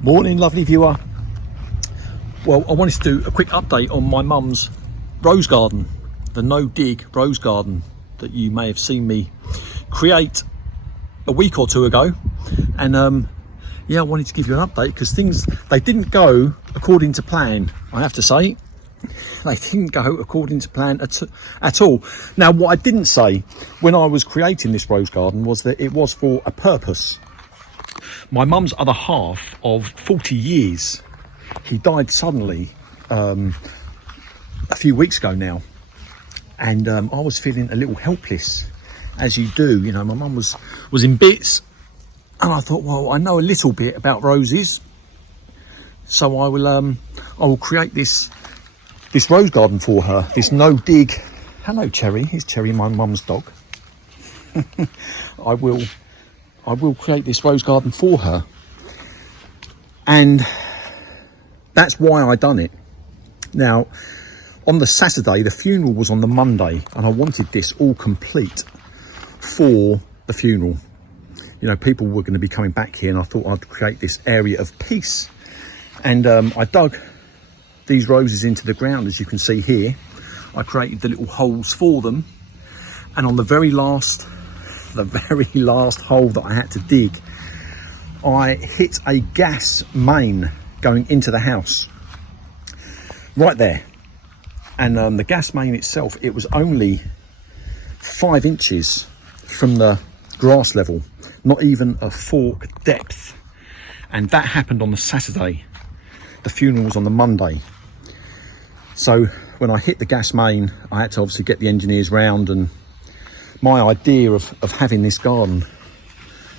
Morning, lovely viewer. Well, I wanted to do a quick update on my mum's rose garden, the no-dig rose garden that you may have seen me create a week or two ago. And yeah, I wanted to give you an update because they didn't go according to plan, I have to say. They didn't go according to plan at all. Now, what I didn't say when I was creating this rose garden was that it was for a purpose. My mum's other half of 40 years, he died suddenly a few weeks ago now. And I was feeling a little helpless, as you do. You know, my mum was in bits. And I thought, well, I know a little bit about roses. So I will create this rose garden for her, this no-dig. Hello, Cherry. Here's Cherry, my mum's dog. I will create this rose garden for her. And that's why I done it. Now, on the Saturday, the funeral was on the Monday, and I wanted this all complete for the funeral. You know, people were going to be coming back here, and I thought I'd create this area of peace. And I dug these roses into the ground, as you can see here. I created the little holes for them, and on the very last hole that I had to dig, I hit a gas main going into the house right there. And the gas main itself, it was only 5 inches from the grass level, not even a fork depth. And that happened on the Saturday. The funeral was on the Monday. So when I hit the gas main, I had to obviously get the engineers round, and my idea of having this garden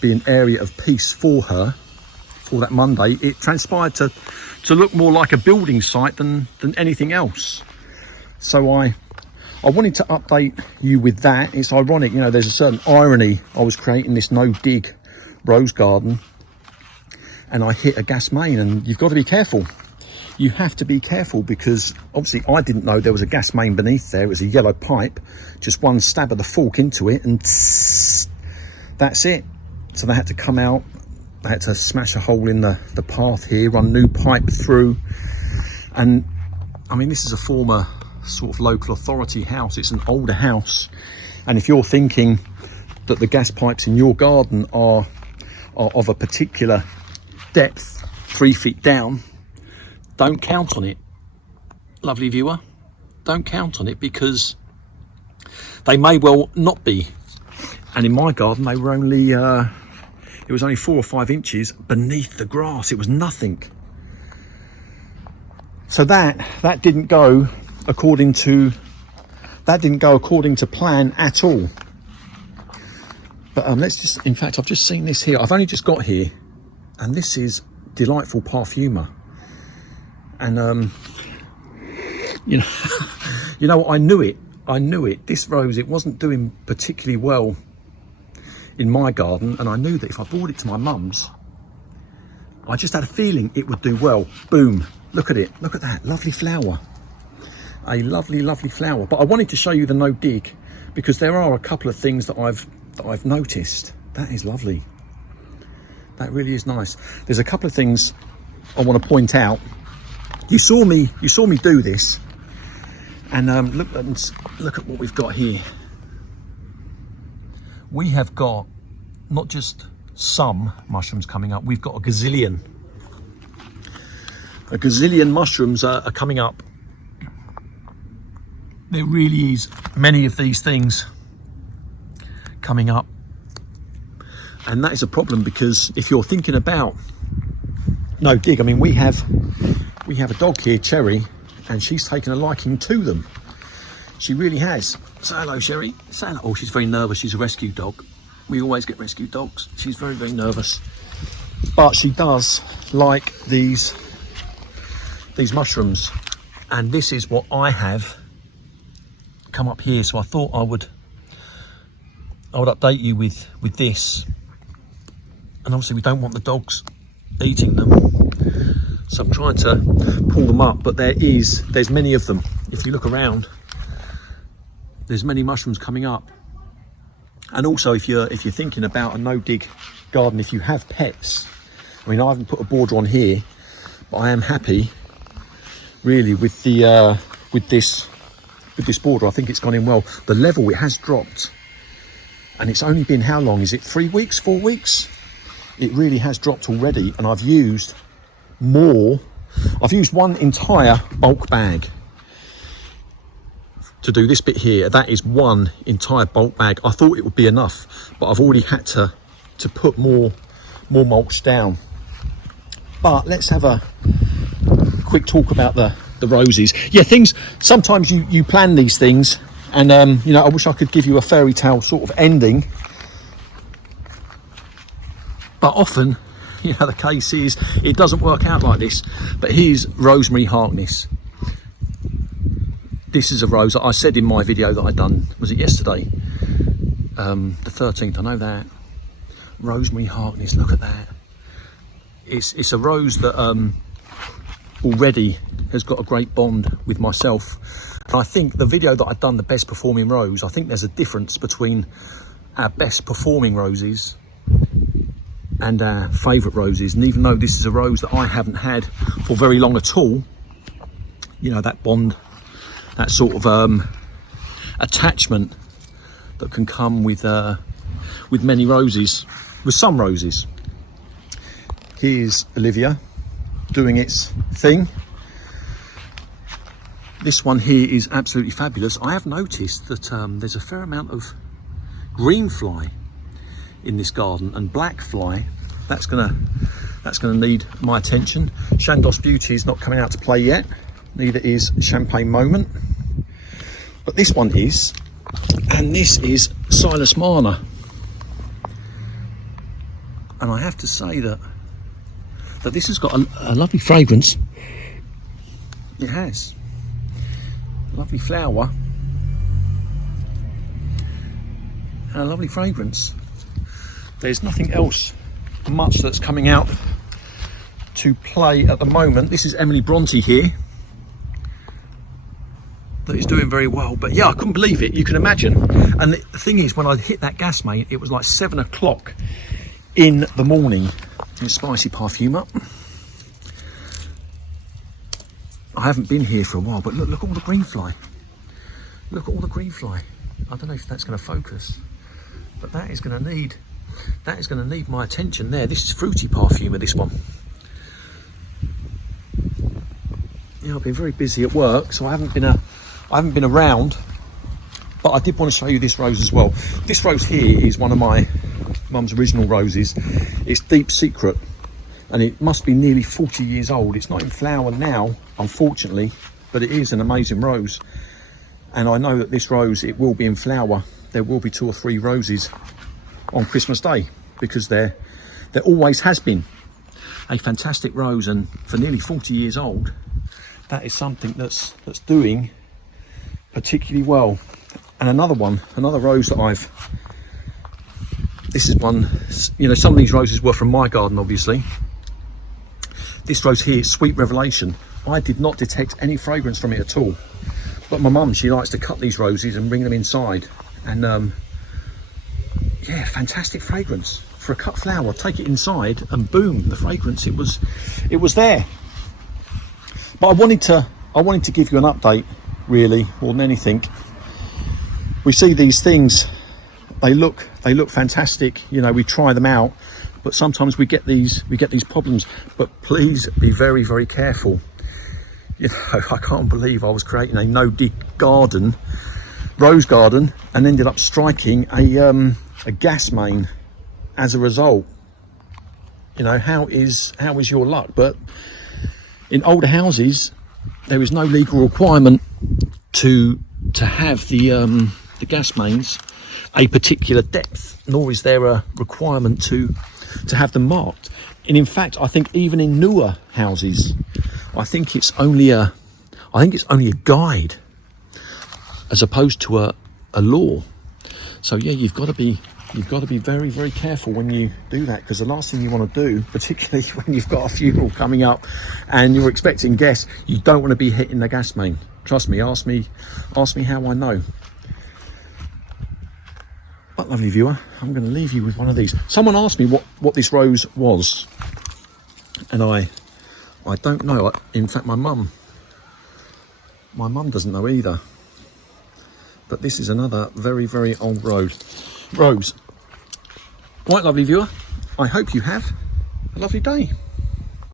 be an area of peace for her for that Monday, it transpired to look more like a building site than anything else. So I wanted to update you with that. It's ironic, you know, there's a certain irony. I was creating this no-dig rose garden and I hit a gas main, and you've got to be careful. You have to be careful because obviously I didn't know there was a gas main beneath there. It was a yellow pipe, just one stab of the fork into it and that's it. So they had to come out, they had to smash a hole in the path here, run new pipe through. And I mean, this is a former sort of local authority house. It's an older house. And if you're thinking that the gas pipes in your garden are of a particular depth, 3 feet down, don't count on it, lovely viewer. Don't count on it, because they may well not be. And in my garden, they were only, it was only 4 or 5 inches beneath the grass. It was nothing. So that didn't go according to plan at all. But let's just, in fact, I've just seen this here. I've only just got here, and this is delightful Parfuma. And you know, I knew it. This rose, it wasn't doing particularly well in my garden, and I knew that if I brought it to my mum's, I just had a feeling it would do well. Boom, look at it, look at that lovely flower, a lovely flower. But I wanted to show you the no dig because there are a couple of things that I've noticed. That is lovely, that really is nice. There's a couple of things I want to point out. You saw me do this, and look at what we've got here. We have got not just some mushrooms coming up, we've got a gazillion. A gazillion mushrooms are coming up. There really is many of these things coming up. And that is a problem, because if you're thinking about no dig, I mean, we have a dog here, Cherry, and she's taken a liking to them. She really has. Say hello, Cherry. Say hello. Oh, she's very nervous. She's a rescue dog. We always get rescue dogs. She's very, very nervous. But she does like these mushrooms. And this is what I have come up here. So I thought I would update you with this. And obviously we don't want the dogs eating them. So I'm trying to pull them up, but there's many of them. If you look around, there's many mushrooms coming up. And also, if you're thinking about a no-dig garden, if you have pets, I mean, I haven't put a border on here, but I am happy really with the with this border. I think it's gone in well. The level, it has dropped, and it's only been, how long is it, 3 weeks, 4 weeks? It really has dropped already, and I've used more. I've used one entire bulk bag to do this bit here. That is one entire bulk bag. I thought it would be enough, but I've already had to put more mulch down. But let's have a quick talk about the roses. Yeah, things, sometimes you plan these things, and you know, I wish I could give you a fairy tale sort of ending, but often, you know, the case is it doesn't work out like this. But here's Rosmary harkness. This is a rose that I said in my video that I done, was it yesterday, the 13th, I know that. Rosmary harkness, look at that. It's a rose that already has got a great bond with myself. And I think the video that I've done, the best performing rose, I think there's a difference between our best performing roses and our favourite roses. And even though this is a rose that I haven't had for very long at all, you know, that bond, that sort of attachment that can come with many roses, with some roses. Here's Olivia doing its thing. This one here is absolutely fabulous. I have noticed that there's a fair amount of green fly in this garden, and black fly. That's gonna need my attention. Chandos Beauty is not coming out to play yet. Neither is Champagne Moment. But this one is, and this is Silas Marner. And I have to say that this has got a lovely fragrance. It has. Lovely flower. And a lovely fragrance. There's nothing else much that's coming out to play at the moment. This is Emily Bronte here, that is doing very well. But yeah, I couldn't believe it. You can imagine. And the thing is, when I hit that gas main, it was like 7 o'clock in the morning. It's spicy Parfuma. I haven't been here for a while, but look at all the green fly. Look at all the green fly. I don't know if that's going to focus, but that is going to need my attention there. This is fruity Parfuma, this one. Yeah, I've been very busy at work, so I haven't been around, but I did want to show you this rose as well. This rose here is one of my mum's original roses. It's Deep Secret, and it must be nearly 40 years old. It's not in flower now, unfortunately, but it is an amazing rose. And I know that this rose, it will be in flower. There will be 2 or 3 roses on Christmas Day, because there always has been a fantastic rose, and for nearly 40 years old, that is something that's doing particularly well. And another rose that this is one, you know, some of these roses were from my garden, obviously. This rose here, Sweet Revelation, I did not detect any fragrance from it at all. But my mum, she likes to cut these roses and bring them inside. And yeah, fantastic fragrance. For a cut flower, take it inside and boom, the fragrance, it was there. But I wanted to give you an update, really, more than anything. We see these things, they look fantastic, you know, we try them out, but sometimes we get these problems. But please be very, very careful. You know, I can't believe I was creating a no-dig garden, rose garden, and ended up striking a gas main as a result. You know, how is your luck? But in older houses, there is no legal requirement to have the gas mains a particular depth, nor is there a requirement to have them marked. And in fact, I think even in newer houses, I think it's only a guide as opposed to a law. So yeah, you've got to be very, very careful when you do that, because the last thing you want to do, particularly when you've got a funeral coming up and you're expecting guests, you don't want to be hitting the gas main. Trust me, ask me how I know. But lovely viewer, I'm going to leave you with one of these. Someone asked me what this rose was, And I don't know. In fact, my mum doesn't know either. But this is another very, very old road. Rose. Right, lovely viewer. I hope you have a lovely day.